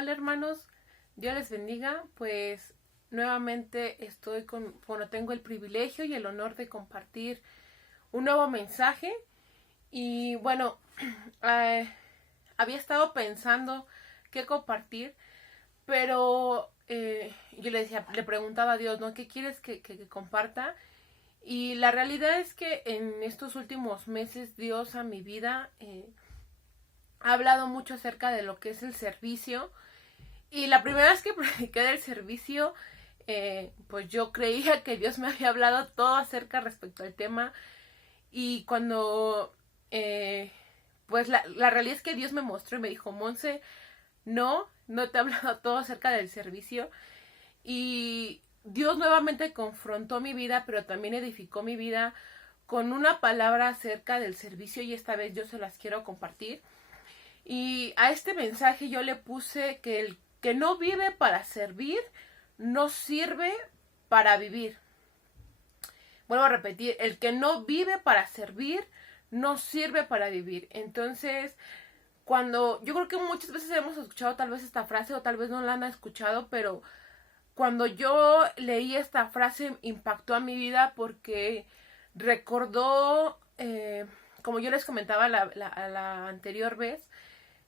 Hola hermanos, Dios les bendiga. Pues nuevamente tengo el privilegio y el honor de compartir un nuevo mensaje. Y bueno, había estado pensando qué compartir, pero yo le preguntaba a Dios, ¿no? ¿Qué quieres que comparta? Y la realidad es que en estos últimos meses Dios a mi vida ha hablado mucho acerca de lo que es el servicio. Y la primera vez que prediqué del servicio, pues yo creía que Dios me había hablado todo acerca respecto al tema. Y cuando, pues la realidad es que Dios me mostró y me dijo, Monse, no te he hablado todo acerca del servicio. Y Dios nuevamente confrontó mi vida, pero también edificó mi vida con una palabra acerca del servicio, y esta vez yo se las quiero compartir. Y a este mensaje yo le puse que el que no vive para servir, no sirve para vivir. Vuelvo a repetir, el que no vive para servir, no sirve para vivir. Entonces, yo creo que muchas veces hemos escuchado tal vez esta frase o tal vez no la han escuchado, pero cuando yo leí esta frase impactó a mi vida porque recordó, como yo les comentaba la anterior vez,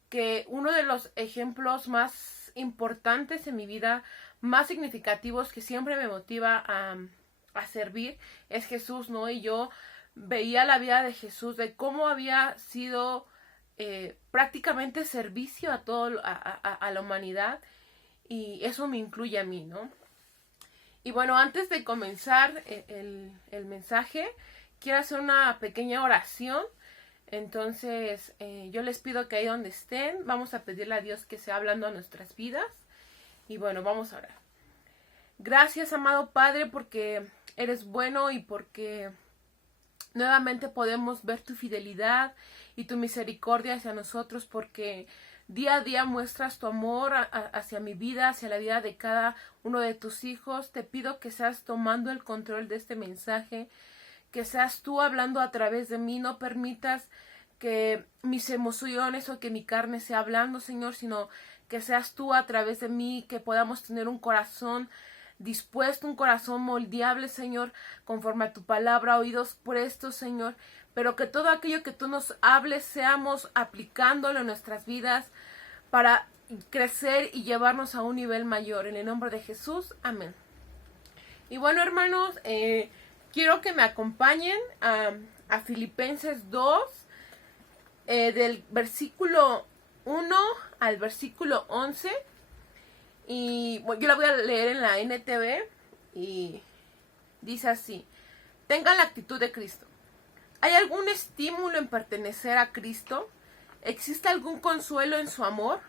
que uno de los ejemplos más importantes en mi vida, más significativos, que siempre me motiva a servir, es Jesús, ¿no? Y yo veía la vida de Jesús, de cómo había sido prácticamente servicio a la humanidad, y eso me incluye a mí, ¿no? Y bueno, antes de comenzar el mensaje, quiero hacer una pequeña oración. Entonces, yo les pido que ahí donde estén, vamos a pedirle a Dios que sea hablando a nuestras vidas. Y bueno, vamos a orar. Gracias, amado Padre, porque eres bueno y porque nuevamente podemos ver tu fidelidad y tu misericordia hacia nosotros, porque día a día muestras tu amor hacia mi vida, hacia la vida de cada uno de tus hijos. Te pido que seas tomando el control de este mensaje, que seas tú hablando a través de mí. No permitas que mis emociones o que mi carne sea hablando, Señor, sino que seas tú a través de mí, que podamos tener un corazón dispuesto, un corazón moldeable, Señor, conforme a tu palabra, oídos prestos, Señor, pero que todo aquello que tú nos hables seamos aplicándolo en nuestras vidas para crecer y llevarnos a un nivel mayor. En el nombre de Jesús, amén. Y bueno, hermanos, quiero que me acompañen a Filipenses 2, del versículo 1 al versículo 11. Y bueno, yo la voy a leer en la NTV y dice así: tengan la actitud de Cristo. ¿Hay algún estímulo en pertenecer a Cristo? ¿Existe algún consuelo en su amor?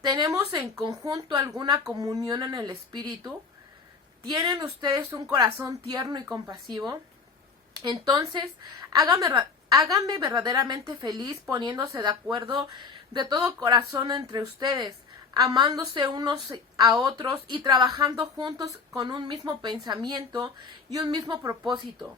¿Tenemos en conjunto alguna comunión en el Espíritu? ¿Tienen ustedes un corazón tierno y compasivo? Entonces, háganme verdaderamente feliz poniéndose de acuerdo de todo corazón entre ustedes, amándose unos a otros y trabajando juntos con un mismo pensamiento y un mismo propósito.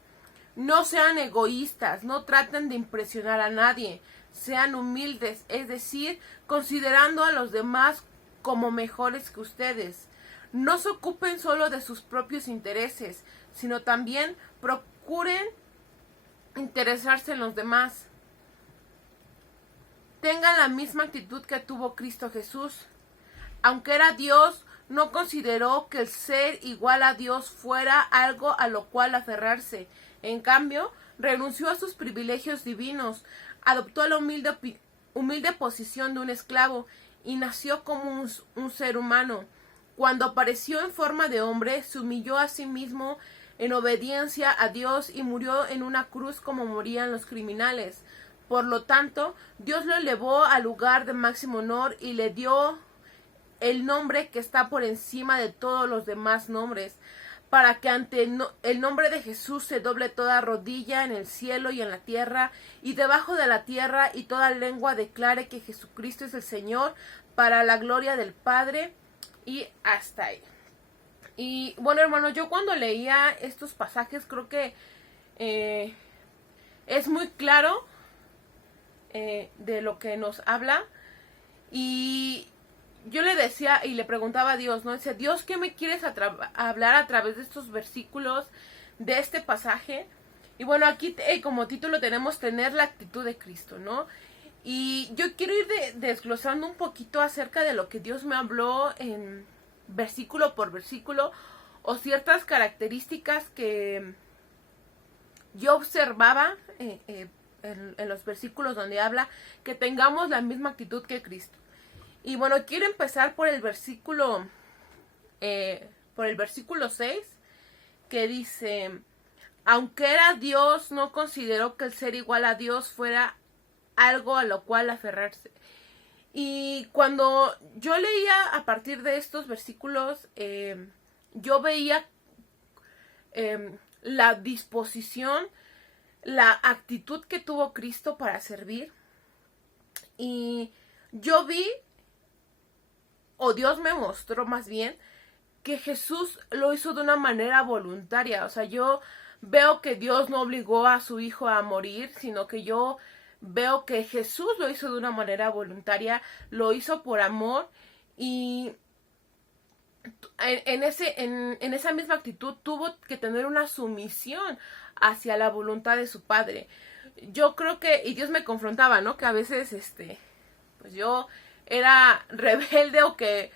No sean egoístas, no traten de impresionar a nadie, sean humildes, es decir, considerando a los demás como mejores que ustedes. No se ocupen solo de sus propios intereses, sino también procuren interesarse en los demás. Tengan la misma actitud que tuvo Cristo Jesús. Aunque era Dios, no consideró que el ser igual a Dios fuera algo a lo cual aferrarse. En cambio, renunció a sus privilegios divinos, adoptó la humilde posición de un esclavo y nació como un ser humano. Cuando apareció en forma de hombre, se humilló a sí mismo en obediencia a Dios y murió en una cruz como morían los criminales. Por lo tanto, Dios lo elevó al lugar de máximo honor y le dio el nombre que está por encima de todos los demás nombres, para que ante el nombre de Jesús se doble toda rodilla en el cielo y en la tierra y debajo de la tierra, y toda lengua declare que Jesucristo es el Señor, para la gloria del Padre. Y hasta ahí. Y bueno, hermano, yo cuando leía estos pasajes creo que es muy claro de lo que nos habla. Y yo le decía y le preguntaba a Dios, ¿no? Decía, Dios, ¿qué me quieres hablar a través de estos versículos, de este pasaje? Y bueno, aquí como título tenemos tener la actitud de Cristo, ¿no? Y yo quiero ir desglosando un poquito acerca de lo que Dios me habló en versículo por versículo, o ciertas características que yo observaba en los versículos donde habla que tengamos la misma actitud que Cristo. Y bueno, quiero empezar por el versículo 6, que dice, aunque era Dios, no consideró que el ser igual a Dios fuera algo a lo cual aferrarse. Y cuando yo leía a partir de estos versículos, yo veía la disposición, la actitud que tuvo Cristo para servir. Y yo vi, o Dios me mostró más bien, que Jesús lo hizo de una manera voluntaria. O sea, yo veo que Dios no obligó a su hijo a morir, sino que yo veo que Jesús lo hizo de una manera voluntaria, lo hizo por amor, y en esa misma actitud tuvo que tener una sumisión hacia la voluntad de su padre. Yo creo que, y Dios me confrontaba, ¿no? Que a veces, pues yo era rebelde, o que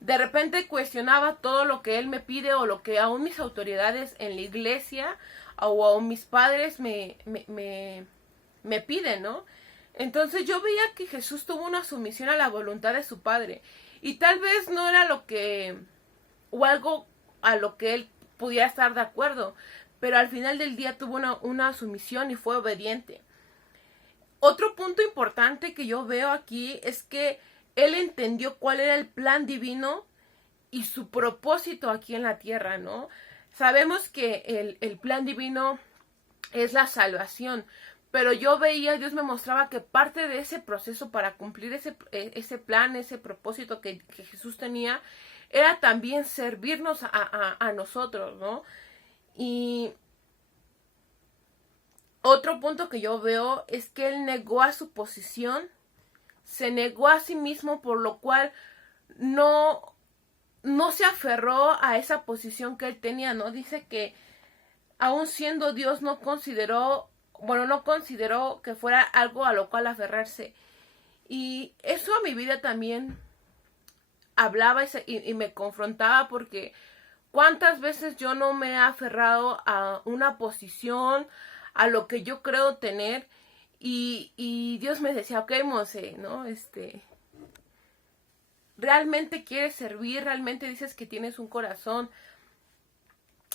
de repente cuestionaba todo lo que él me pide, o lo que aún mis autoridades en la iglesia o aún mis padres me piden, ¿no? Entonces yo veía que Jesús tuvo una sumisión a la voluntad de su padre, y tal vez no era lo que, o algo a lo que él pudiera estar de acuerdo, pero al final del día tuvo una sumisión y fue obediente. Otro punto importante que yo veo aquí es que él entendió cuál era el plan divino y su propósito aquí en la tierra, ¿no? Sabemos que el plan divino es la salvación, pero yo veía, Dios me mostraba que parte de ese proceso para cumplir ese plan, ese propósito que Jesús tenía, era también servirnos a nosotros, ¿no? Y otro punto que yo veo es que él negó a su posición, se negó a sí mismo, por lo cual no se aferró a esa posición que él tenía, ¿no? Dice que aún siendo Dios no consideró que fuera algo a lo cual aferrarse. Y eso a mi vida también hablaba y me confrontaba, porque cuántas veces yo no me he aferrado a una posición, a lo que yo creo tener, y Dios me decía, ok, Monse, ¿no? ¿Realmente quieres servir? ¿Realmente dices que tienes un corazón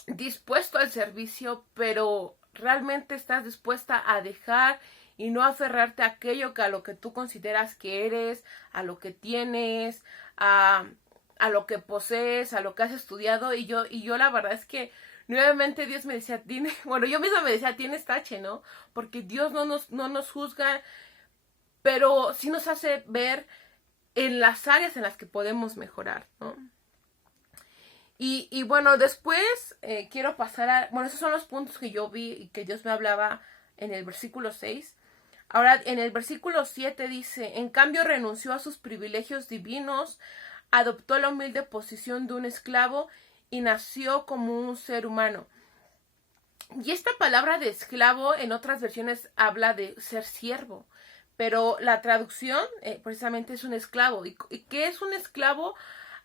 dispuesto al servicio, pero realmente estás dispuesta a dejar y no aferrarte a aquello que a lo que tú consideras que eres, a lo que tienes, a lo que posees, a lo que has estudiado? Y yo la verdad es que nuevamente Dios me decía, yo misma me decía, tienes tache, ¿no? Porque Dios no nos juzga, pero sí nos hace ver en las áreas en las que podemos mejorar, ¿no? Y bueno, después quiero pasar esos son los puntos que yo vi y que Dios me hablaba en el versículo 6. Ahora, en el versículo 7 dice, en cambio renunció a sus privilegios divinos, adoptó la humilde posición de un esclavo y nació como un ser humano. Y esta palabra de esclavo en otras versiones habla de ser siervo, pero la traducción precisamente es un esclavo. ¿Y qué es un esclavo?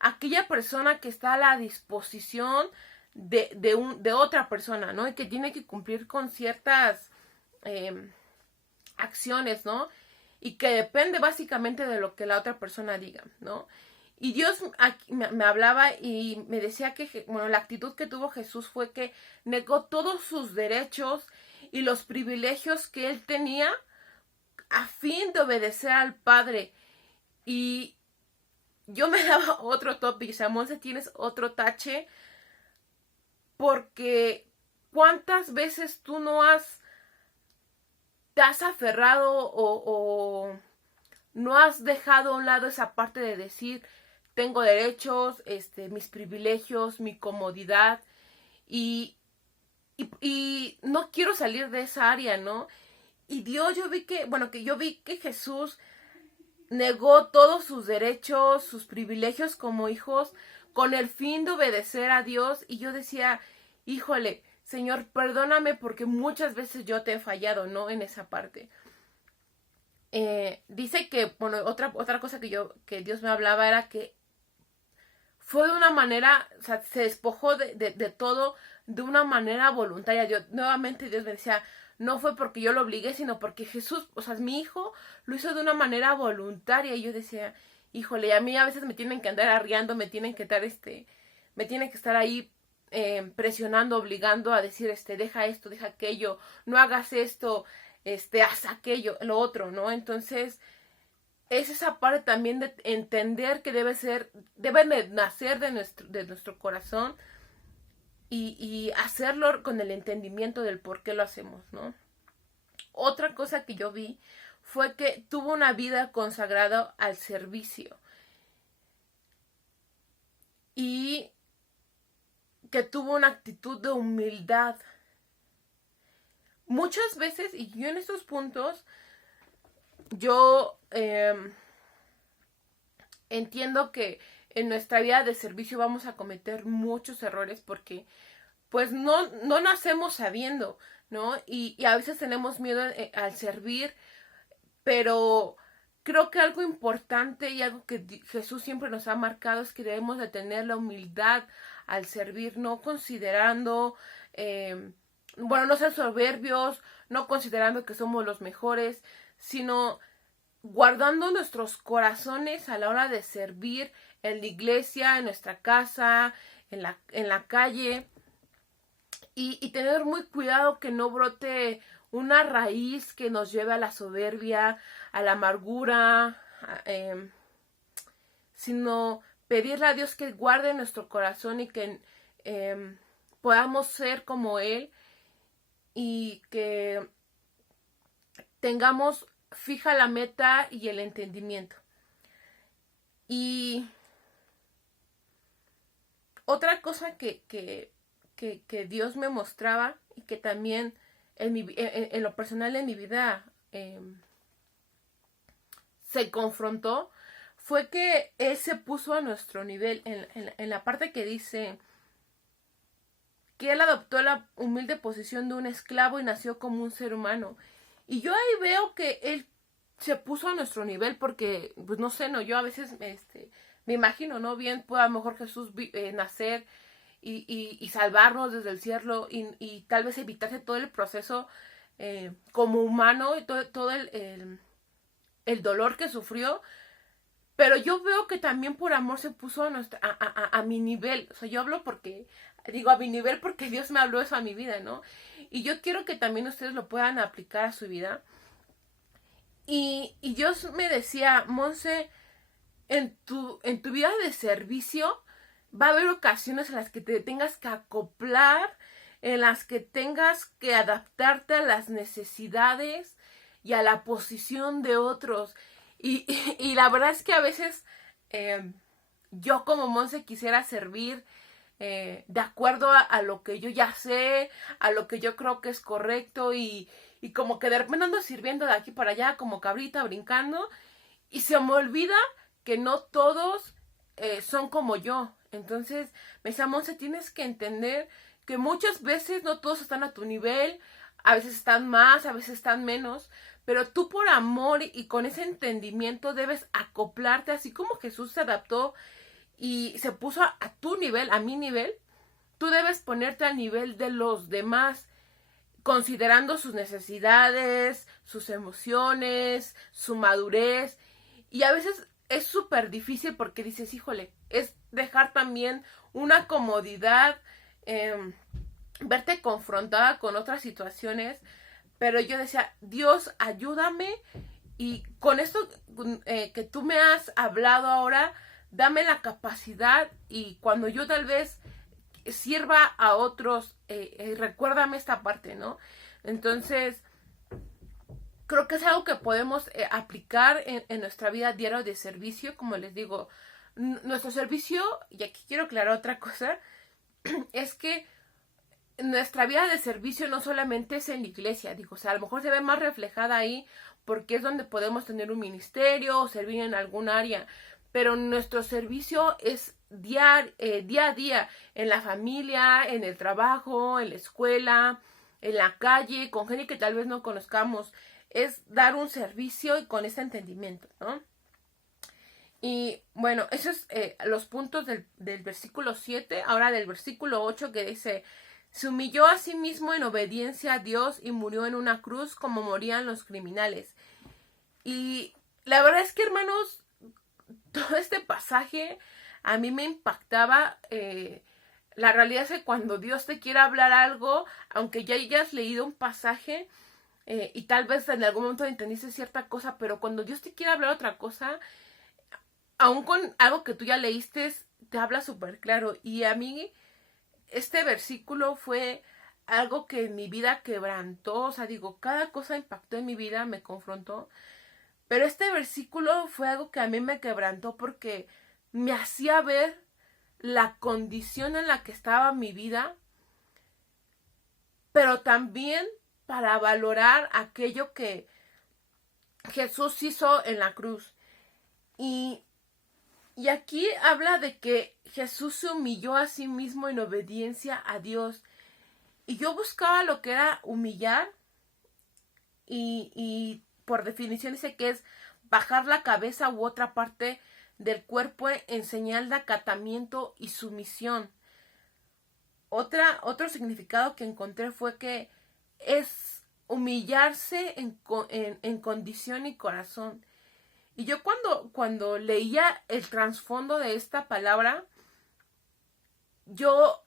Aquella persona que está a la disposición de otra persona, ¿no? Y que tiene que cumplir con ciertas acciones, ¿no? Y que depende básicamente de lo que la otra persona diga, ¿no? Y Dios aquí me hablaba y me decía que, la actitud que tuvo Jesús fue que negó todos sus derechos y los privilegios que él tenía a fin de obedecer al Padre. Y yo me daba otro topic, Monse, tienes otro tache, porque ¿cuántas veces tú te has aferrado o no has dejado a un lado esa parte de decir, tengo derechos, mis privilegios, mi comodidad, y no quiero salir de esa área, ¿no? Y Dios, yo vi que Jesús negó todos sus derechos, sus privilegios como hijos, con el fin de obedecer a Dios. Y yo decía, híjole, Señor, perdóname porque muchas veces yo te he fallado, ¿no? En esa parte. Dice que, bueno, otra cosa que Dios me hablaba era que fue de una manera, o sea, se despojó de todo de una manera voluntaria. Nuevamente Dios me decía, no fue porque yo lo obligué, sino porque Jesús, o sea, mi hijo lo hizo de una manera voluntaria. Y yo decía, híjole, a mí a veces me tienen que andar arriando, me tienen que estar ahí presionando, obligando a decir, deja esto, deja aquello, no hagas esto, haz aquello, lo otro, ¿no? Entonces, es esa parte también de entender que debe de nacer de nuestro corazón y hacerlo con el entendimiento del por qué lo hacemos, ¿no? Otra cosa que yo vi fue que tuvo una vida consagrada al servicio y que tuvo una actitud de humildad. Muchas veces, y yo en estos puntos, yo entiendo que en nuestra vida de servicio vamos a cometer muchos errores porque pues no nacemos sabiendo, ¿no? Y a veces tenemos miedo al servir, pero creo que algo importante y algo que Jesús siempre nos ha marcado es que debemos de tener la humildad al servir, no considerando, no ser soberbios, no considerando que somos los mejores, sino guardando nuestros corazones a la hora de servir en la iglesia, en nuestra casa, en la calle, y tener muy cuidado que no brote una raíz que nos lleve a la soberbia, a la amargura, sino pedirle a Dios que guarde nuestro corazón y que podamos ser como Él y que tengamos fija la meta y el entendimiento. Y otra cosa que Dios me mostraba y que también en lo personal en mi vida se confrontó fue que Él se puso a nuestro nivel en la parte que dice que Él adoptó la humilde posición de un esclavo y nació como un ser humano. Y yo ahí veo que Él se puso a nuestro nivel porque, pues no sé, no, yo a veces me imagino, ¿no? Bien puede a lo mejor Jesús nacer y salvarnos desde el cielo y tal vez evitarse todo el proceso como humano y todo el dolor que sufrió. Pero yo veo que también por amor se puso a mi nivel. O sea, yo hablo porque, digo a mi nivel porque Dios me habló eso a mi vida, ¿no? Y yo quiero que también ustedes lo puedan aplicar a su vida. Y Dios me decía, Monse, en tu vida de servicio va a haber ocasiones en las que te tengas que acoplar, en las que tengas que adaptarte a las necesidades y a la posición de otros. Y la verdad es que a veces yo como Monse quisiera servir de acuerdo a lo que yo ya sé, a lo que yo creo que es correcto y como que de repente ando sirviendo de aquí para allá como cabrita brincando y se me olvida que no todos son como yo. Entonces me decía, Monse, tienes que entender que muchas veces no todos están a tu nivel, a veces están más, a veces están menos, pero tú por amor y con ese entendimiento debes acoplarte, así como Jesús se adaptó y se puso a tu nivel, a mi nivel, tú debes ponerte al nivel de los demás, considerando sus necesidades, sus emociones, su madurez. Y a veces es súper difícil porque dices, híjole, es dejar también una comodidad, verte confrontada con otras situaciones. Pero yo decía, Dios, ayúdame y con esto que tú me has hablado ahora, dame la capacidad y cuando yo tal vez sirva a otros, recuérdame esta parte, ¿no? Entonces, creo que es algo que podemos aplicar en nuestra vida diaria de servicio, como les digo, nuestro servicio, y aquí quiero aclarar otra cosa, es que nuestra vida de servicio no solamente es en la iglesia, digo, o sea, a lo mejor se ve más reflejada ahí porque es donde podemos tener un ministerio o servir en algún área, pero nuestro servicio es día a día, en la familia, en el trabajo, en la escuela, en la calle, con gente que tal vez no conozcamos, es dar un servicio y con ese entendimiento, ¿no? Y bueno, esos es los puntos del versículo 7, ahora del versículo 8 que dice, se humilló a sí mismo en obediencia a Dios y murió en una cruz como morían los criminales. Y la verdad es que, hermanos, todo este pasaje a mí me impactaba. La realidad es que cuando Dios te quiere hablar algo, aunque ya hayas leído un pasaje y tal vez en algún momento entendiste cierta cosa, pero cuando Dios te quiere hablar otra cosa, aún con algo que tú ya leíste, te habla súper claro. Y a mí este versículo fue algo que en mi vida quebrantó, o sea, digo, cada cosa impactó en mi vida, me confrontó, pero este versículo fue algo que a mí me quebrantó porque me hacía ver la condición en la que estaba mi vida, pero también para valorar aquello que Jesús hizo en la cruz. Y aquí habla de que Jesús se humilló a sí mismo en obediencia a Dios. Y yo buscaba lo que era humillar y por definición dice que es bajar la cabeza u otra parte del cuerpo en señal de acatamiento y sumisión. Otro significado que encontré fue que es humillarse en condición y corazón. Y yo cuando leía el trasfondo de esta palabra, yo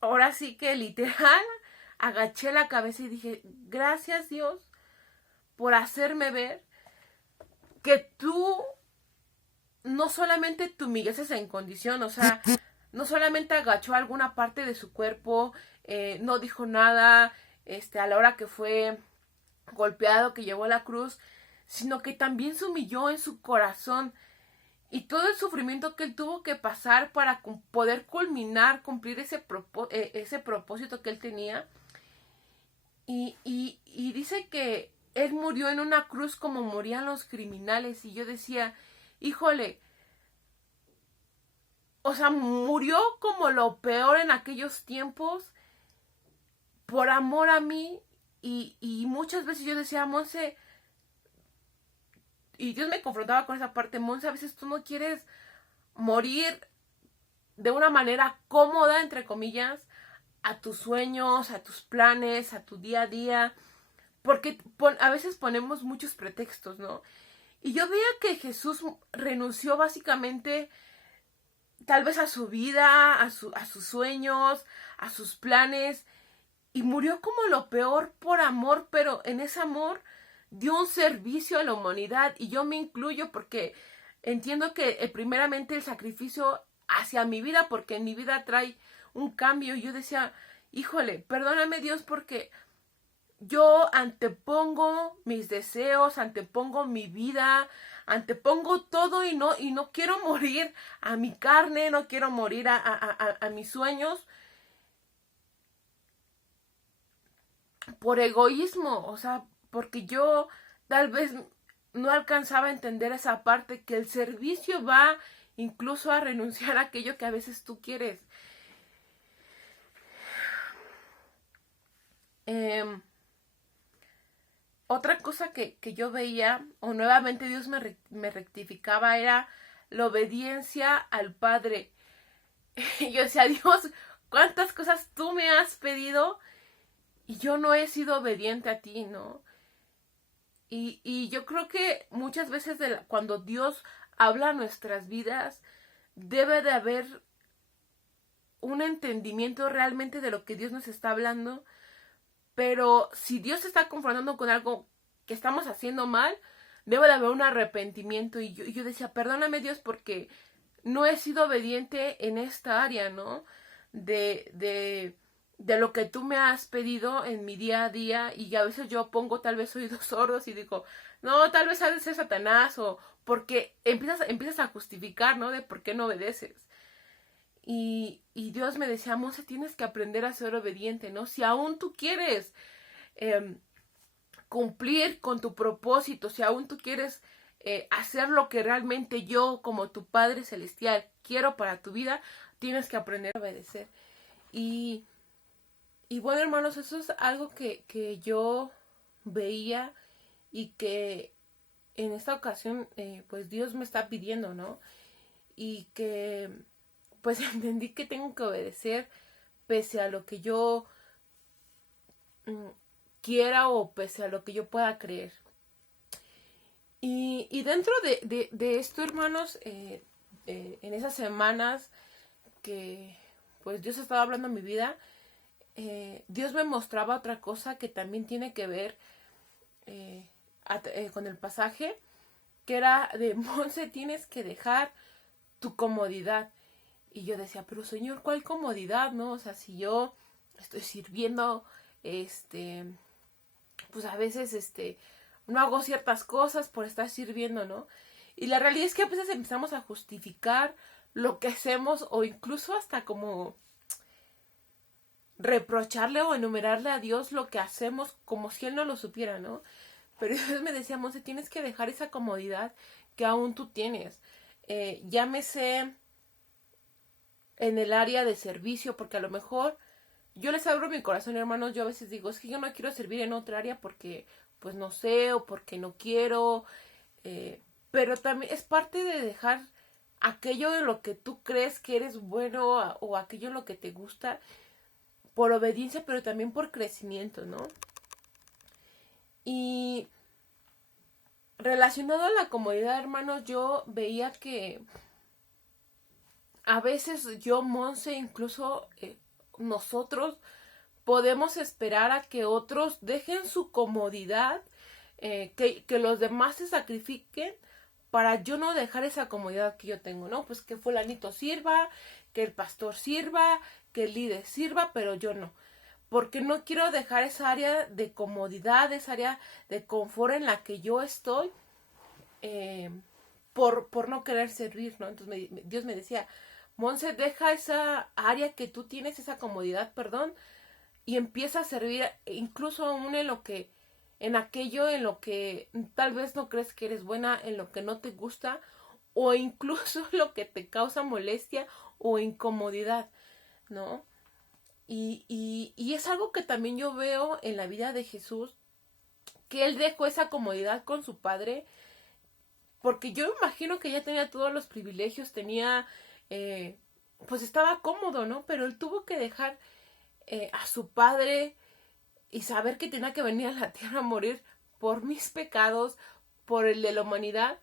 ahora sí que literal agaché la cabeza y dije, gracias Dios por hacerme ver que tú no solamente te humillases en condición, o sea, no solamente agachó alguna parte de su cuerpo, no dijo nada, a la hora que fue golpeado, que llevó la cruz, sino que también se humilló en su corazón y todo el sufrimiento que él tuvo que pasar para poder culminar, cumplir ese propósito que él tenía. Y dice que él murió en una cruz como morían los criminales. Y yo decía, híjole, o sea, murió como lo peor en aquellos tiempos por amor a mí. Y muchas veces yo decía, Monse, y Dios me confrontaba con esa parte, Monse, a veces tú no quieres morir de una manera cómoda, entre comillas, a tus sueños, a tus planes, a tu día a día, porque a veces ponemos muchos pretextos, ¿no? Y yo veía que Jesús renunció básicamente tal vez a su vida, a sus sueños, a sus planes, y murió como lo peor por amor, pero en ese amor dio un servicio a la humanidad, y yo me incluyo porque entiendo que primeramente el sacrificio hacia mi vida, porque en mi vida trae un cambio. Y yo decía, híjole, perdóname Dios porque yo antepongo mis deseos, antepongo mi vida, antepongo todo y no quiero morir a mi carne, no quiero morir a mis sueños por egoísmo, o sea, porque yo tal vez no alcanzaba a entender esa parte, que el servicio va incluso a renunciar a aquello que a veces tú quieres. Otra cosa que yo veía, o nuevamente Dios me rectificaba, era la obediencia al Padre. Y yo decía, Dios, ¿cuántas cosas tú me has pedido y yo no he sido obediente a ti, ¿no? Y yo creo que muchas veces cuando Dios habla a nuestras vidas, debe de haber un entendimiento realmente de lo que Dios nos está hablando. Pero si Dios se está confrontando con algo que estamos haciendo mal, debe de haber un arrepentimiento. Y yo decía, perdóname Dios porque no he sido obediente en esta área, ¿no? De lo que tú me has pedido en mi día a día. Y a veces yo pongo tal vez oídos sordos y digo, no, tal vez ha de ser Satanás, o porque empiezas a justificar, ¿no? De por qué no obedeces. Y Dios me decía, Monse, tienes que aprender a ser obediente, ¿no? Si aún tú quieres cumplir con tu propósito, si aún tú quieres hacer lo que realmente yo, como tu Padre Celestial, quiero para tu vida, tienes que aprender a obedecer. Y, y bueno, hermanos, eso es algo que yo veía y que en esta ocasión, pues Dios me está pidiendo, ¿no? Y que, pues entendí que tengo que obedecer pese a lo que yo quiera o pese a lo que yo pueda creer. Y dentro de esto, hermanos, en esas semanas que pues Dios estaba hablando en mi vida, Dios me mostraba otra cosa que también tiene que ver con el pasaje, que era de Monse, tienes que dejar tu comodidad. Y yo decía, pero Señor, ¿cuál comodidad, no? O sea, si yo estoy sirviendo, pues a veces, no hago ciertas cosas por estar sirviendo, ¿no? Y la realidad es que a veces empezamos a justificar lo que hacemos o incluso hasta como reprocharle o enumerarle a Dios lo que hacemos como si Él no lo supiera, ¿no? Pero Dios me decía, Monse, tienes que dejar esa comodidad que aún tú tienes. Llámese en el área de servicio, porque a lo mejor yo les abro mi corazón, hermanos, yo a veces digo, es que yo no quiero servir en otra área porque pues no sé o porque no quiero, pero también es parte de dejar aquello en lo que tú crees que eres bueno o aquello en lo que te gusta por obediencia, pero también por crecimiento, ¿no? Y relacionado a la comodidad, hermanos, yo veía que a veces yo, Monse, incluso nosotros podemos esperar a que otros dejen su comodidad, que los demás se sacrifiquen para yo no dejar esa comodidad que yo tengo, ¿no? Pues que fulanito sirva, que el pastor sirva, que el líder sirva, pero yo no. Porque no quiero dejar esa área de comodidad, esa área de confort en la que yo estoy, eh, por no querer servir, ¿no? Entonces Dios me decía, Monse, deja esa área que tú tienes, esa comodidad, perdón, y empieza a servir incluso aún en aquello en lo que tal vez no crees que eres buena, en lo que no te gusta, o incluso lo que te causa molestia o incomodidad, ¿no? Y es algo que también yo veo en la vida de Jesús, que él dejó esa comodidad con su padre, porque yo imagino que ya tenía todos los privilegios, pues estaba cómodo, ¿no? Pero él tuvo que dejar a su padre y saber que tenía que venir a la tierra a morir por mis pecados, por el de la humanidad.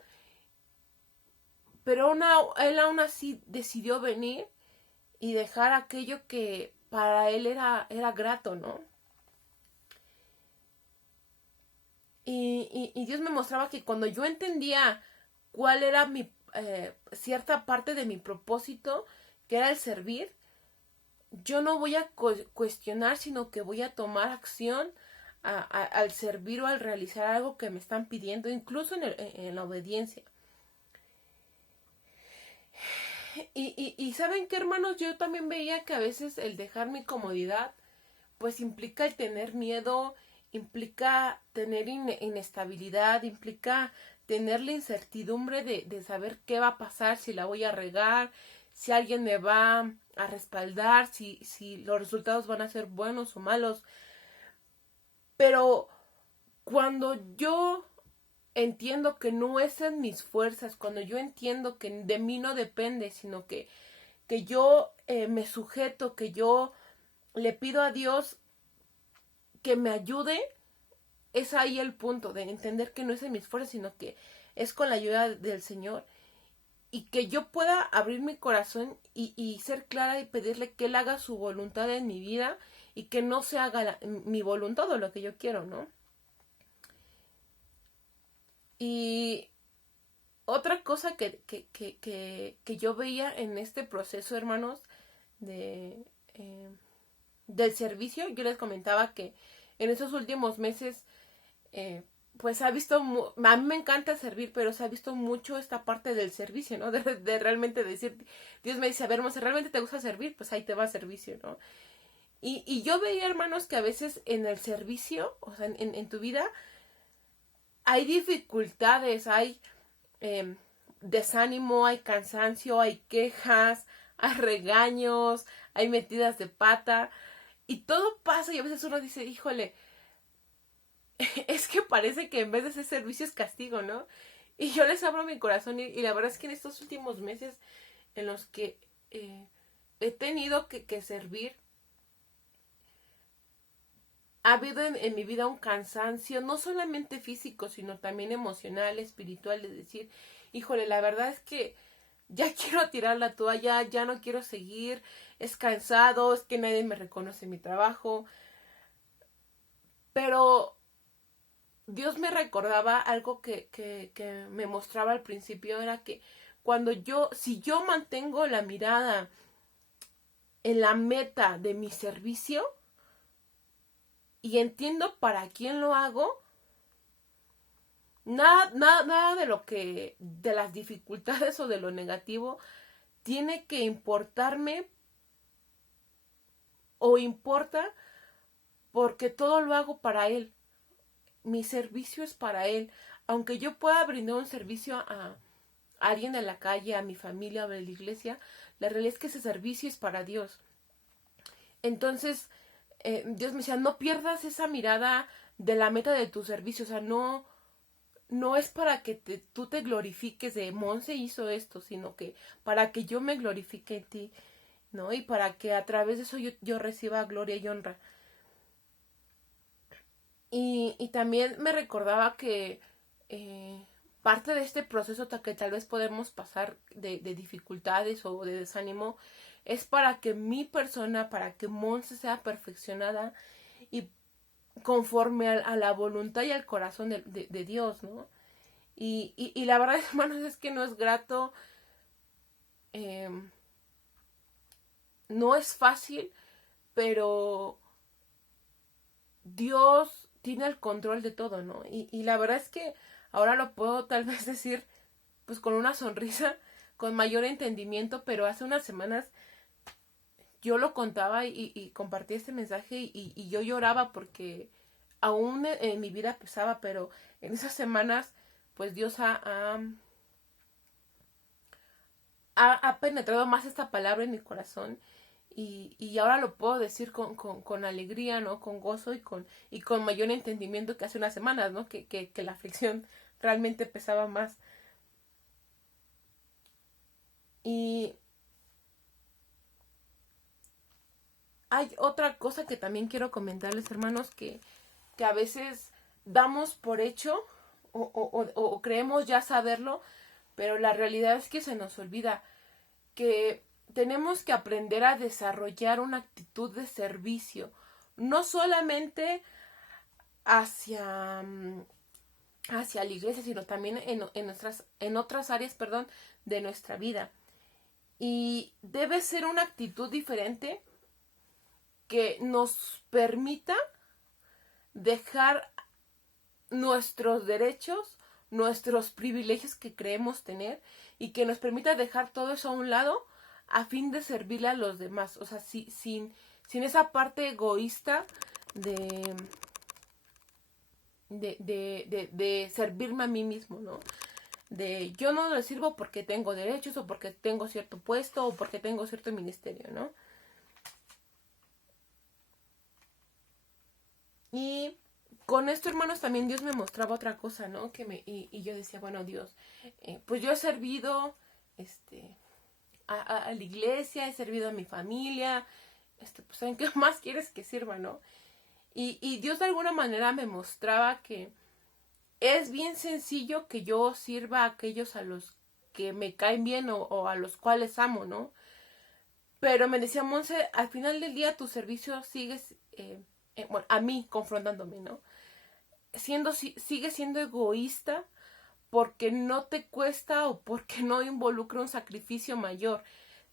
Pero él aún así decidió venir y dejar aquello que para él era grato, ¿no? Y Dios me mostraba que cuando yo entendía cuál era cierta parte de mi propósito, que era el servir, yo no voy a cuestionar, sino que voy a tomar acción al servir o al realizar algo que me están pidiendo, incluso en la obediencia. Y ¿saben qué, hermanos? Yo también veía que a veces el dejar mi comodidad, pues implica el tener miedo, implica tener inestabilidad, implica tener la incertidumbre de saber qué va a pasar, si la voy a regar, si alguien me va a respaldar, si los resultados van a ser buenos o malos. Pero cuando yo entiendo que no es en mis fuerzas, cuando yo entiendo que de mí no depende, sino que yo me sujeto, que yo le pido a Dios que me ayude, es ahí el punto de entender que no es en mis fuerzas, sino que es con la ayuda del Señor. Y que yo pueda abrir mi corazón y ser clara y pedirle que Él haga su voluntad en mi vida y que no se haga mi voluntad o lo que yo quiero, ¿no? Y otra cosa que yo veía en este proceso, hermanos, de, eh, del servicio, yo les comentaba que en esos últimos meses pues ha visto, a mí me encanta servir, pero se ha visto mucho esta parte del servicio, ¿no? De realmente decir, Dios me dice, a ver, Monse, ¿realmente te gusta servir? Pues ahí te va servicio, ¿no? Y yo veía, hermanos, que a veces en el servicio, o sea, en tu vida, hay dificultades, hay desánimo, hay cansancio, hay quejas, hay regaños, hay metidas de pata, y todo pasa y a veces uno dice, híjole, es que parece que en vez de ser servicio es castigo, ¿no? Y yo les abro mi corazón y la verdad es que en estos últimos meses en los que he tenido que servir, ha habido en mi vida un cansancio, no solamente físico, sino también emocional, espiritual, de decir, híjole, la verdad es que ya quiero tirar la toalla, ya no quiero seguir, es cansado, es que nadie me reconoce mi trabajo, pero Dios me recordaba algo que me mostraba al principio, era que si yo mantengo la mirada en la meta de mi servicio y entiendo para quién lo hago, nada de las dificultades o de lo negativo tiene que importarme o importa, porque todo lo hago para Él. Mi servicio es para Él. Aunque yo pueda brindar un servicio a alguien de la calle, a mi familia o de la iglesia, la realidad es que ese servicio es para Dios. Entonces, Dios me decía, no pierdas esa mirada de la meta de tu servicio. O sea, no es para que tú te glorifiques de Monse hizo esto, sino que para que yo me glorifique en ti, ¿no? Y para que a través de eso yo reciba gloria y honra. Y también me recordaba que parte de este proceso que tal vez podemos pasar de dificultades o de desánimo es para que mi persona, para que Monse sea perfeccionada y conforme a la voluntad y al corazón de Dios, ¿no? Y la verdad, hermanos, es que no es grato, eh, no es fácil, pero Dios tiene el control de todo, ¿no? Y la verdad es que ahora lo puedo tal vez decir pues con una sonrisa, con mayor entendimiento, pero hace unas semanas yo lo contaba y compartí este mensaje y yo lloraba porque aún en mi vida pesaba, pero en esas semanas pues Dios ha penetrado más esta palabra en mi corazón y ahora lo puedo decir con alegría, ¿no? Con gozo y con mayor entendimiento que hace unas semanas, ¿no? Que la aflicción realmente pesaba más. Y hay otra cosa que también quiero comentarles, hermanos, que a veces damos por hecho o creemos ya saberlo, pero la realidad es que se nos olvida que tenemos que aprender a desarrollar una actitud de servicio, no solamente hacia, hacia la iglesia, sino también en otras áreas, perdón, de nuestra vida. Y debe ser una actitud diferente que nos permita dejar nuestros derechos, nuestros privilegios que creemos tener y que nos permita dejar todo eso a un lado a fin de servirle a los demás. O sea, sin esa parte egoísta de servirme a mí mismo, ¿no? De yo no le sirvo porque tengo derechos o porque tengo cierto puesto o porque tengo cierto ministerio, ¿no? Y con esto, hermanos, también Dios me mostraba otra cosa, ¿no? Y yo decía, bueno, Dios, pues yo he servido a la iglesia, he servido a mi familia, pues ¿saben qué más quieres que sirva, no? Y Dios de alguna manera me mostraba que es bien sencillo que yo sirva a aquellos a los que me caen bien o a los cuales amo, ¿no? Pero me decía, Monse, al final del día tu servicio sigues, bueno, a mí confrontándome, ¿no? Sigue siendo egoísta porque no te cuesta o porque no involucra un sacrificio mayor.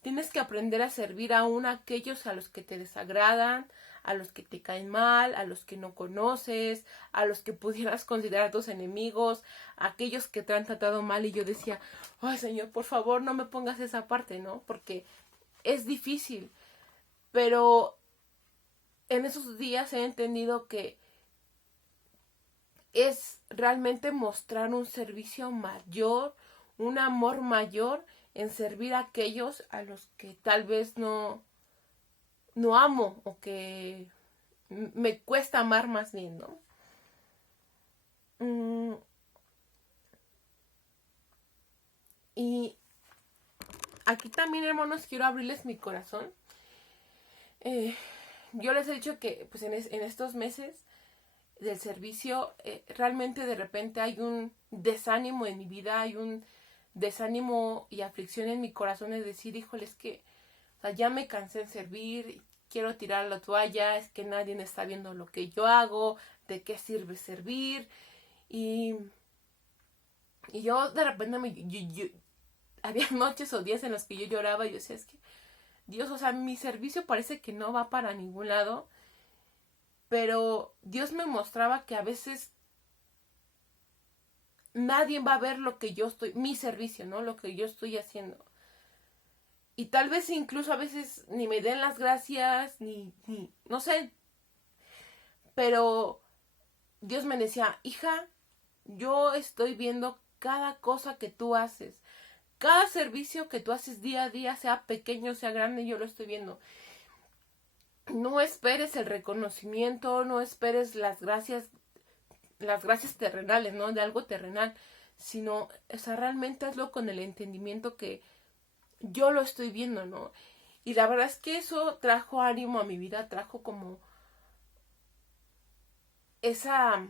Tienes que aprender a servir aún a aquellos a los que te desagradan, a los que te caen mal, a los que no conoces, a los que pudieras considerar tus enemigos, a aquellos que te han tratado mal. Y yo decía, ay Señor, por favor no me pongas esa parte, ¿no? Porque es difícil, pero en esos días he entendido que es realmente mostrar un servicio mayor, un amor mayor en servir a aquellos a los que tal vez no amo o que me cuesta amar más bien, ¿no? Y aquí también, hermanos, quiero abrirles mi corazón. Yo les he dicho que pues en estos meses del servicio, realmente de repente hay un desánimo en mi vida, hay un desánimo y aflicción en mi corazón, es decir, híjole, es que o sea, ya me cansé de servir, quiero tirar la toalla, es que nadie está viendo lo que yo hago, de qué sirve servir. Y yo de repente había noches o días en los que yo lloraba y yo decía, es que Dios, o sea, mi servicio parece que no va para ningún lado. Pero Dios me mostraba que a veces nadie va a ver lo que yo estoy, mi servicio, ¿no? Lo que yo estoy haciendo. Y tal vez incluso a veces ni me den las gracias, ni no sé. Pero Dios me decía, hija, yo estoy viendo cada cosa que tú haces. Cada servicio que tú haces día a día, sea pequeño, sea grande, yo lo estoy viendo. No esperes el reconocimiento, no esperes las gracias terrenales, ¿no? De algo terrenal, sino, o sea, realmente hazlo con el entendimiento que yo lo estoy viendo, ¿no? Y la verdad es que eso trajo ánimo a mi vida, trajo como esa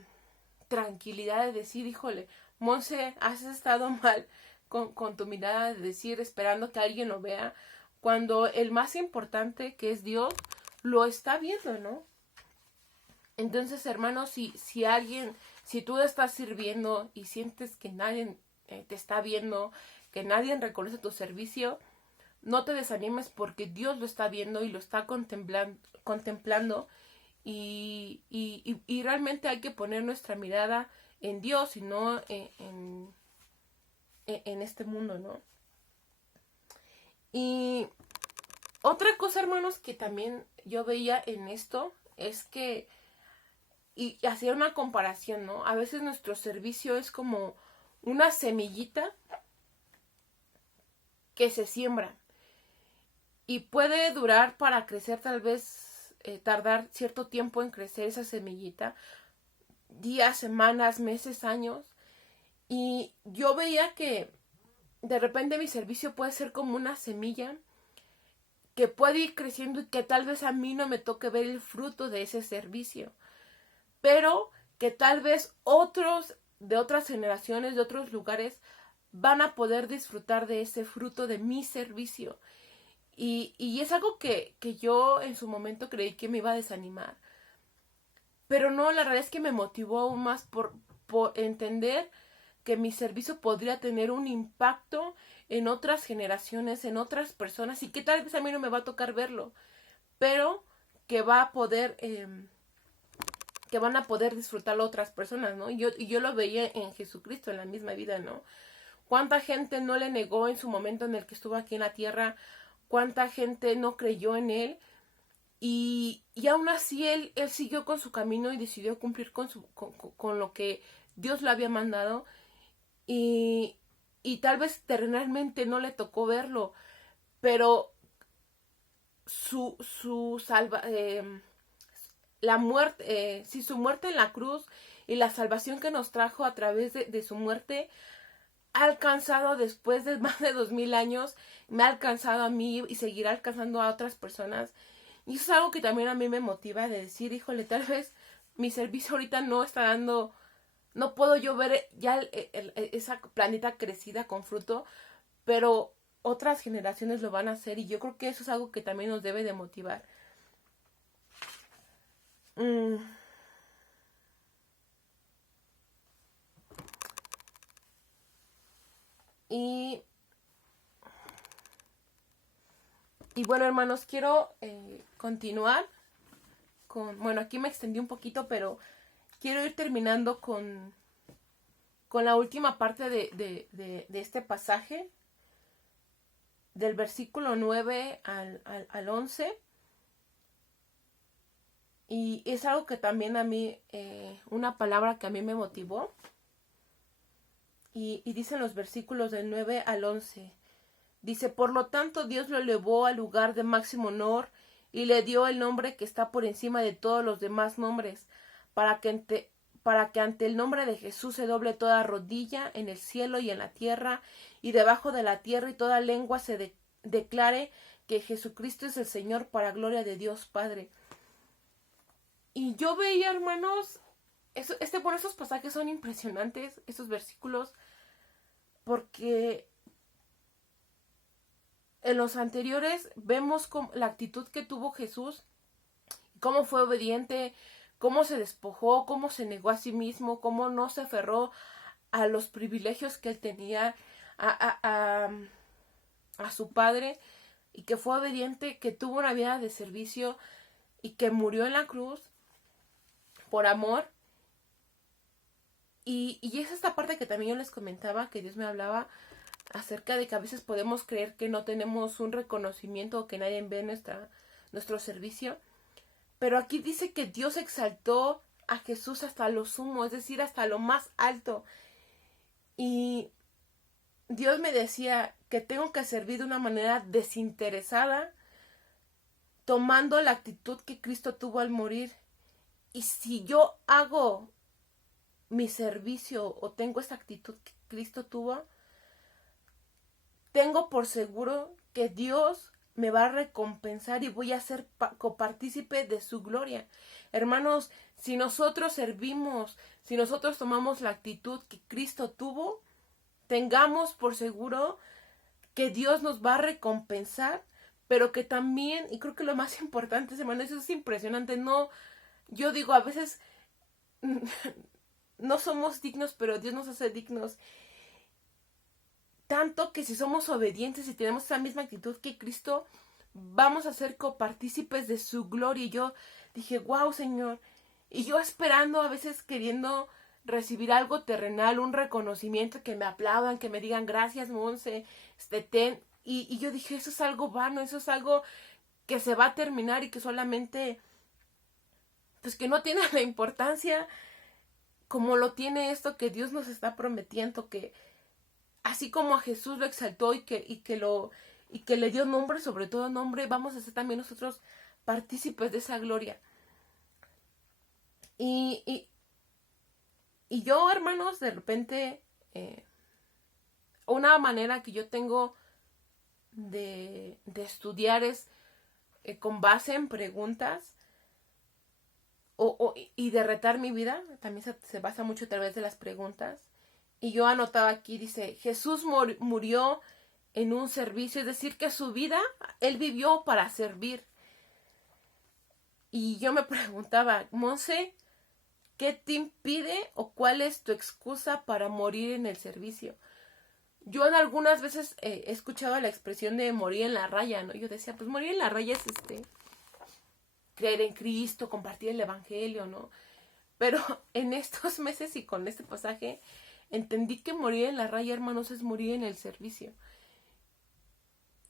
tranquilidad de decir, híjole, Monse, has estado mal con tu mirada de decir, esperando que alguien lo vea, cuando el más importante, que es Dios, lo está viendo, ¿no? Entonces, hermanos, si tú estás sirviendo y sientes que nadie te está viendo, que nadie reconoce tu servicio, no te desanimes porque Dios lo está viendo y lo está contemplando y realmente hay que poner nuestra mirada en Dios y no en este mundo, ¿no? Y otra cosa, hermanos, que también yo veía en esto es que y hacía una comparación, ¿no? A veces nuestro servicio es como una semillita que se siembra y puede durar para crecer, tal vez tardar cierto tiempo en crecer esa semillita, días, semanas, meses, años. Y yo veía que de repente mi servicio puede ser como una semilla que puede ir creciendo y que tal vez a mí no me toque ver el fruto de ese servicio, pero que tal vez otros de otras generaciones, de otros lugares, van a poder disfrutar de ese fruto de mi servicio. Y es algo que yo en su momento creí que me iba a desanimar. Pero no, la realidad es que me motivó aún más por entender que mi servicio podría tener un impacto en otras generaciones, en otras personas, y que tal vez a mí no me va a tocar verlo, pero que va a poder... que van a poder disfrutarlo otras personas, ¿no? Y yo lo veía en Jesucristo, en la misma vida, ¿no? ¿Cuánta gente no le negó en su momento en el que estuvo aquí en la tierra? ¿Cuánta gente no creyó en él? Y aún así él siguió con su camino y decidió cumplir con lo que Dios le había mandado. Y tal vez terrenalmente no le tocó verlo, pero la muerte, su muerte en la cruz y la salvación que nos trajo a través de su muerte, ha alcanzado después de más de 2000 años, me ha alcanzado a mí y seguirá alcanzando a otras personas. Y eso es algo que también a mí me motiva de decir, híjole, tal vez mi servicio ahorita no está dando, no puedo yo ver ya esa planeta crecida con fruto, pero otras generaciones lo van a hacer y yo creo que eso es algo que también nos debe de motivar. Y bueno, hermanos, quiero continuar bueno, aquí me extendí un poquito, pero quiero ir terminando con la última parte de este pasaje, del versículo 9 al 11. Y es algo que también a mí, una palabra que a mí me motivó. Y dicen los versículos del 9 al 11. Dice, por lo tanto Dios lo elevó al lugar de máximo honor y le dio el nombre que está por encima de todos los demás nombres, para que ante el nombre de Jesús se doble toda rodilla en el cielo y en la tierra y debajo de la tierra, y toda lengua se declare que Jesucristo es el Señor, para gloria de Dios Padre. Y yo veía, hermanos, por esos pasajes son impresionantes, estos versículos, porque en los anteriores vemos la actitud que tuvo Jesús, cómo fue obediente, cómo se despojó, cómo se negó a sí mismo, cómo no se aferró a los privilegios que él tenía, a su padre, y que fue obediente, que tuvo una vida de servicio y que murió en la cruz por amor. Y es esta parte que también yo les comentaba, que Dios me hablaba acerca de que a veces podemos creer que no tenemos un reconocimiento o que nadie ve nuestro servicio. Pero aquí dice que Dios exaltó a Jesús hasta lo sumo, es decir, hasta lo más alto. Y Dios me decía que tengo que servir de una manera desinteresada, tomando la actitud que Cristo tuvo al morir. Y si yo hago mi servicio o tengo esa actitud que Cristo tuvo, tengo por seguro que Dios me va a recompensar y voy a ser copartícipe de su gloria. Hermanos, si nosotros servimos, si nosotros tomamos la actitud que Cristo tuvo, tengamos por seguro que Dios nos va a recompensar, pero que también, y creo que lo más importante, hermanos, eso es impresionante, yo digo, a veces no somos dignos, pero Dios nos hace dignos. Tanto que si somos obedientes y tenemos esa misma actitud que Cristo, vamos a ser copartícipes de su gloria. Y yo dije, wow, Señor. Y yo esperando, a veces queriendo recibir algo terrenal, un reconocimiento, que me aplaudan, que me digan gracias, Monse, ten. Y yo dije, eso es algo vano, eso es algo que se va a terminar y que solamente, pues que no tiene la importancia como lo tiene esto que Dios nos está prometiendo, que así como a Jesús lo exaltó y que le dio nombre, sobre todo nombre, vamos a ser también nosotros partícipes de esa gloria. Y yo, hermanos, de repente, una manera que yo tengo de estudiar es con base en preguntas y de retar mi vida. También se basa mucho a través de las preguntas. Y yo anotaba aquí, dice, Jesús murió en un servicio, es decir, que su vida, él vivió para servir. Y yo me preguntaba, Monse, ¿qué te impide o cuál es tu excusa para morir en el servicio? Yo en algunas veces he escuchado la expresión de morir en la raya, ¿no? Yo decía, pues morir en la raya es creer en Cristo, compartir el evangelio, ¿no? Pero en estos meses y con este pasaje entendí que morir en la raya, hermanos, es morir en el servicio.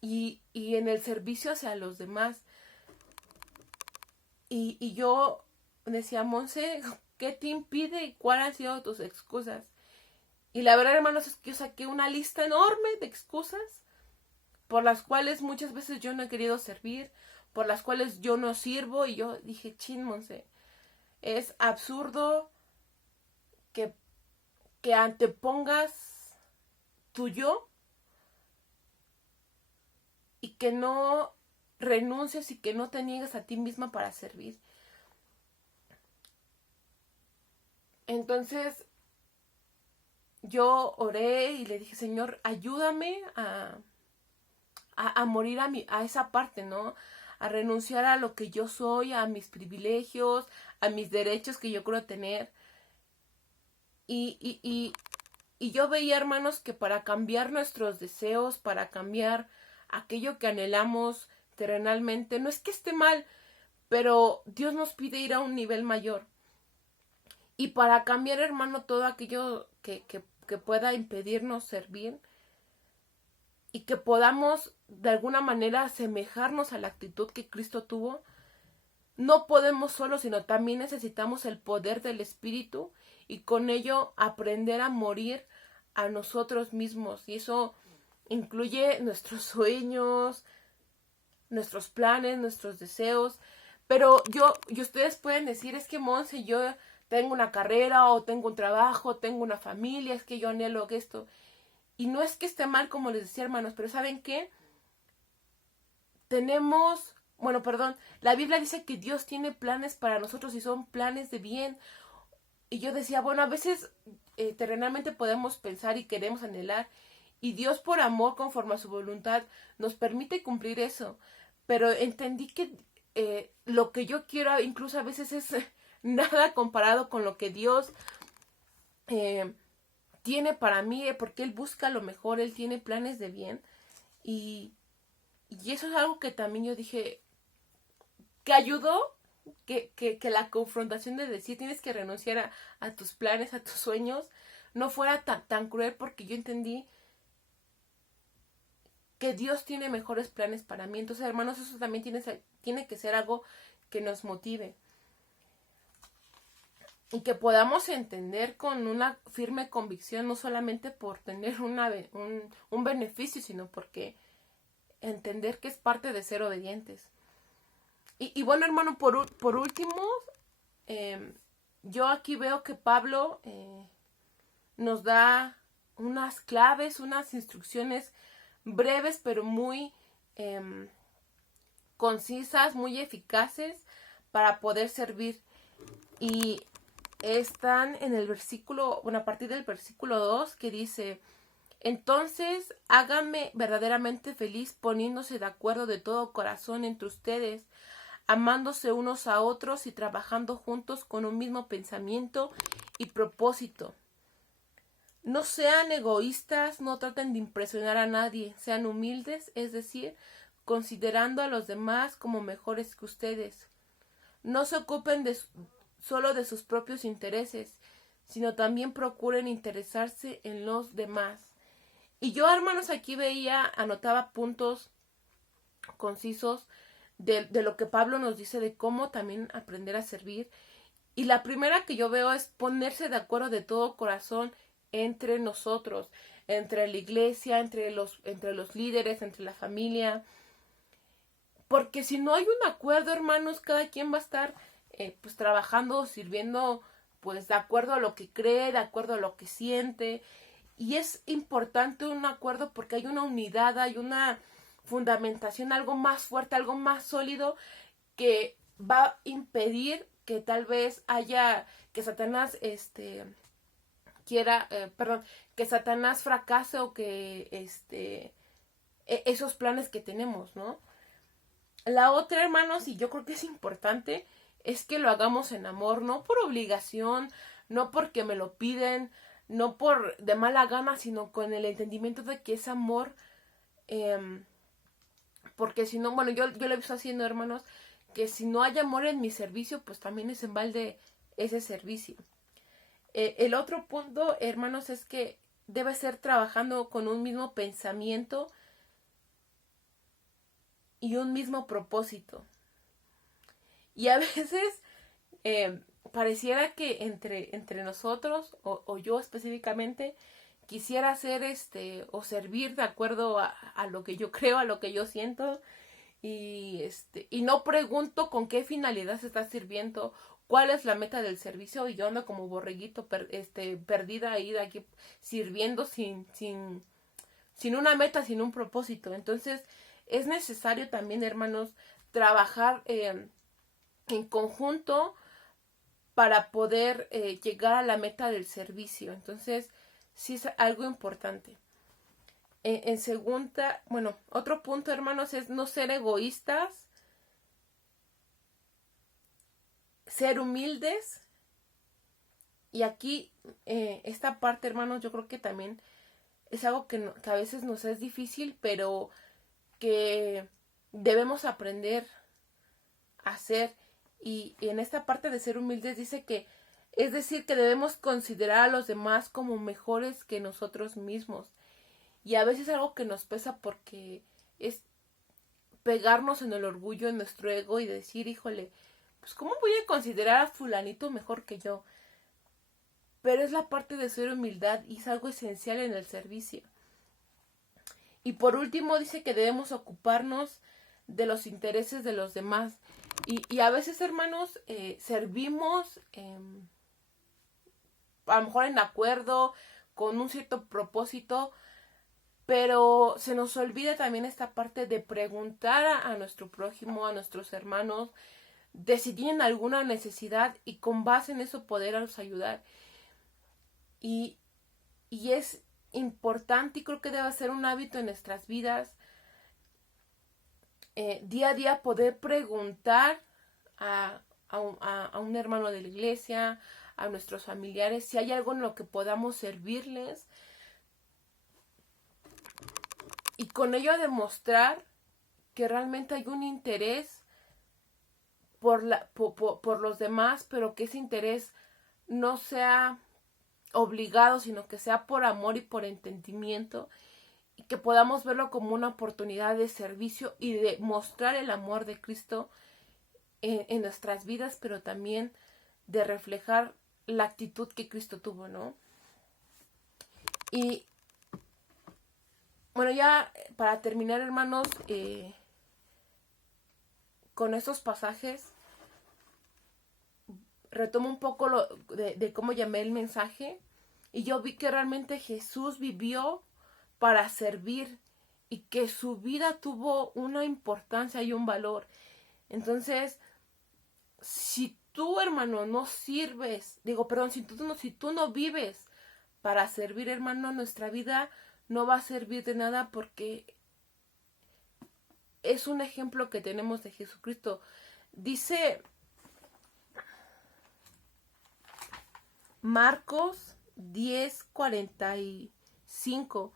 Y en el servicio hacia los demás. Y yo decía, Monse, ¿qué te impide y cuáles han sido tus excusas? Y la verdad, hermanos, es que yo saqué una lista enorme de excusas por las cuales muchas veces yo no he querido servir, por las cuales yo no sirvo. Y yo dije, chin, Monse, es absurdo que antepongas tu yo y que no renuncies y que no te niegues a ti misma para servir. Entonces yo oré y le dije, Señor, ayúdame a morir a esa parte, ¿no? A renunciar a lo que yo soy, a mis privilegios, a mis derechos que yo creo tener. Y yo veía, hermanos, que para cambiar nuestros deseos, para cambiar aquello que anhelamos terrenalmente, no es que esté mal, pero Dios nos pide ir a un nivel mayor. Y para cambiar, hermano, todo aquello que pueda impedirnos servir y que podamos de alguna manera asemejarnos a la actitud que Cristo tuvo, no podemos solo, sino también necesitamos el poder del Espíritu y con ello aprender a morir a nosotros mismos. Y eso incluye nuestros sueños, nuestros planes, nuestros deseos. Pero y ustedes pueden decir, es que Monse, yo tengo una carrera o tengo un trabajo, tengo una familia, es que yo anhelo esto. Y no es que esté mal, como les decía, hermanos, pero ¿saben qué? La Biblia dice que Dios tiene planes para nosotros y son planes de bien. Y yo decía, bueno, a veces terrenalmente podemos pensar y queremos anhelar, y Dios por amor, conforme a su voluntad, nos permite cumplir eso. Pero entendí que lo que yo quiero incluso a veces es nada comparado con lo que Dios tiene para mí, porque Él busca lo mejor, Él tiene planes de bien. Y eso es algo que también yo dije, que ayudó, que la confrontación de decir tienes que renunciar a tus planes, a tus sueños, no fuera tan cruel, porque yo entendí que Dios tiene mejores planes para mí. Entonces, hermanos, eso también tiene que ser algo que nos motive. Y que podamos entender con una firme convicción, no solamente por tener un beneficio, sino porque entender que es parte de ser obedientes. Y bueno, hermano, por último, yo aquí veo que Pablo nos da unas claves, unas instrucciones breves, pero muy concisas, muy eficaces para poder servir. Y están en el versículo, a partir del versículo 2, que dice: entonces háganme verdaderamente feliz poniéndose de acuerdo de todo corazón entre ustedes, amándose unos a otros y trabajando juntos con un mismo pensamiento y propósito. No sean egoístas, no traten de impresionar a nadie, sean humildes, es decir, considerando a los demás como mejores que ustedes. No se ocupen solo de sus propios intereses, sino también procuren interesarse en los demás. Y yo, hermanos, aquí anotaba puntos concisos de lo que Pablo nos dice de cómo también aprender a servir. Y la primera que yo veo es ponerse de acuerdo de todo corazón entre nosotros, entre la iglesia, entre los líderes, entre la familia. Porque si no hay un acuerdo, hermanos, cada quien va a estar pues trabajando, sirviendo, pues de acuerdo a lo que cree, de acuerdo a lo que siente. Y es importante un acuerdo porque hay una unidad, hay una fundamentación, algo más fuerte, algo más sólido, que va a impedir que tal vez haya, que Satanás que Satanás fracase, o que esos planes que tenemos, ¿no? La otra, hermanos, y yo creo que es importante, es que lo hagamos en amor, no por obligación, no porque me lo piden, no por de mala gana, sino con el entendimiento de que es amor. Porque si no, bueno, yo lo he visto haciendo, hermanos, que si no hay amor en mi servicio, pues también es en balde ese servicio. El otro punto, hermanos, es que debe ser trabajando con un mismo pensamiento y un mismo propósito. Y a veces pareciera que entre nosotros, o yo específicamente, quisiera hacer o servir de acuerdo a lo que yo creo, a lo que yo siento, y no pregunto con qué finalidad se está sirviendo, cuál es la meta del servicio, y yo ando como borreguito perdida ahí de aquí sirviendo sin una meta, sin un propósito. Entonces es necesario también, hermanos, trabajar en conjunto para poder llegar a la meta del servicio. Entonces sí es algo importante. En segunda, otro punto, hermanos, es no ser egoístas, ser humildes. Y aquí, esta parte, hermanos, yo creo que también es algo que a veces nos es difícil, pero que debemos aprender a hacer. y en esta parte de ser humildes dice que, es decir, que debemos considerar a los demás como mejores que nosotros mismos. Y a veces algo que nos pesa porque es pegarnos en el orgullo, en nuestro ego y decir, híjole, pues ¿cómo voy a considerar a fulanito mejor que yo? Pero es la parte de ser humildad y es algo esencial en el servicio. Y por último dice que debemos ocuparnos de los intereses de los demás. Y a veces, hermanos, servimos a lo mejor en acuerdo, con un cierto propósito, pero se nos olvida también esta parte de preguntar a nuestro prójimo, a nuestros hermanos, de si tienen alguna necesidad y con base en eso poderlos ayudar. Y es importante y creo que debe ser un hábito en nuestras vidas, día a día poder preguntar a un hermano de la iglesia, a nuestros familiares, si hay algo en lo que podamos servirles y con ello demostrar que realmente hay un interés por los demás, pero que ese interés no sea obligado, sino que sea por amor y por entendimiento, y que podamos verlo como una oportunidad de servicio y de mostrar el amor de Cristo en nuestras vidas, pero también de reflejar la actitud que Cristo tuvo, ¿no? Y bueno, ya para terminar, hermanos, con estos pasajes retomo un poco de cómo llamé el mensaje, y yo vi que realmente Jesús vivió para servir y que su vida tuvo una importancia y un valor. Entonces, si tú, hermano, no sirves, si tú no vives para servir, hermano, nuestra vida no va a servir de nada, porque es un ejemplo que tenemos de Jesucristo. Dice Marcos 10:45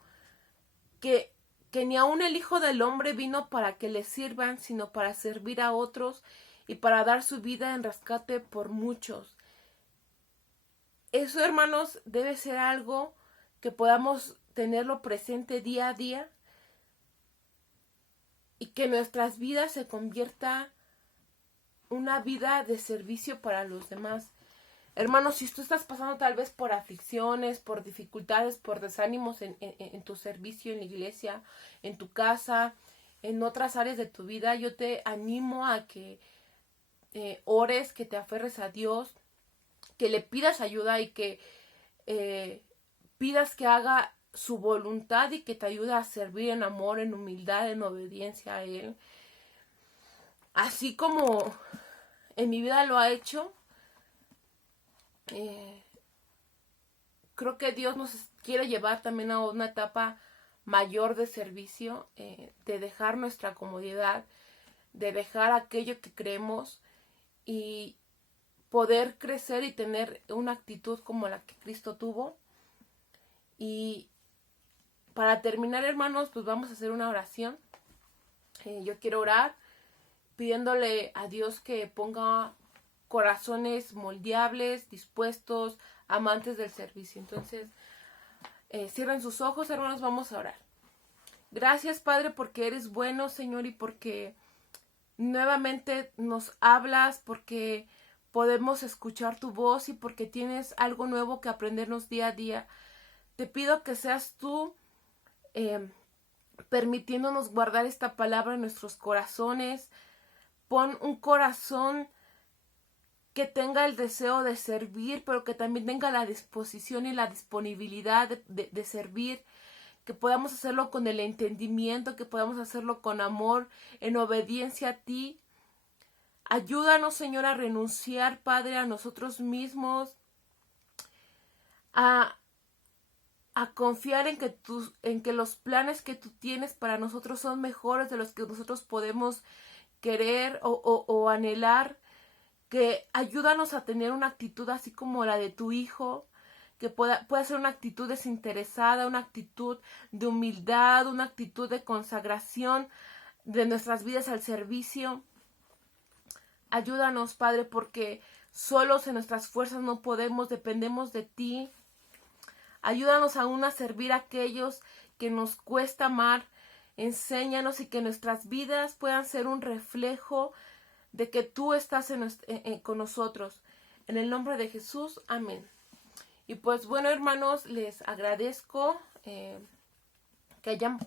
que ni aun el Hijo del Hombre vino para que le sirvan, sino para servir a otros y para dar su vida en rescate por muchos. Eso, hermanos, debe ser algo que podamos tenerlo presente día a día y que nuestras vidas se convierta una vida de servicio para los demás. Hermanos, si tú estás pasando tal vez por aflicciones, por dificultades, por desánimos en tu servicio, en la iglesia, en tu casa, en otras áreas de tu vida, yo te animo a que ores, que te aferres a Dios, que le pidas ayuda y que pidas que haga su voluntad y que te ayude a servir en amor, en humildad, en obediencia a Él. Así como en mi vida lo ha hecho, creo que Dios nos quiere llevar también a una etapa mayor de servicio, de dejar nuestra comodidad, de dejar aquello que creemos y poder crecer y tener una actitud como la que Cristo tuvo. Y para terminar, hermanos, pues vamos a hacer una oración. Yo quiero orar pidiéndole a Dios que ponga corazones moldeables, dispuestos, amantes del servicio. Entonces, cierren sus ojos, hermanos, vamos a orar. Gracias, Padre, porque eres bueno, Señor, y porque nuevamente nos hablas, porque podemos escuchar tu voz y porque tienes algo nuevo que aprendernos día a día. Te pido que seas tú permitiéndonos guardar esta palabra en nuestros corazones. Pon un corazón que tenga el deseo de servir, pero que también tenga la disposición y la disponibilidad de servir, que podamos hacerlo con el entendimiento, que podamos hacerlo con amor, en obediencia a ti. Ayúdanos, Señor, a renunciar, Padre, a nosotros mismos, a confiar en que los planes que tú tienes para nosotros son mejores de los que nosotros podemos querer o anhelar. Que ayúdanos a tener una actitud así como la de tu Hijo, que pueda ser una actitud desinteresada, una actitud de humildad, una actitud de consagración de nuestras vidas al servicio. Ayúdanos, Padre, porque solos en nuestras fuerzas no podemos, dependemos de ti. Ayúdanos aún a servir a aquellos que nos cuesta amar. Enséñanos y que nuestras vidas puedan ser un reflejo de que tú estás con nosotros. En el nombre de Jesús, amén. Y pues bueno, hermanos, les agradezco que hayan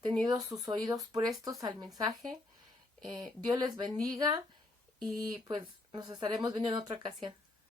tenido sus oídos prestos al mensaje. Dios les bendiga y pues nos estaremos viendo en otra ocasión.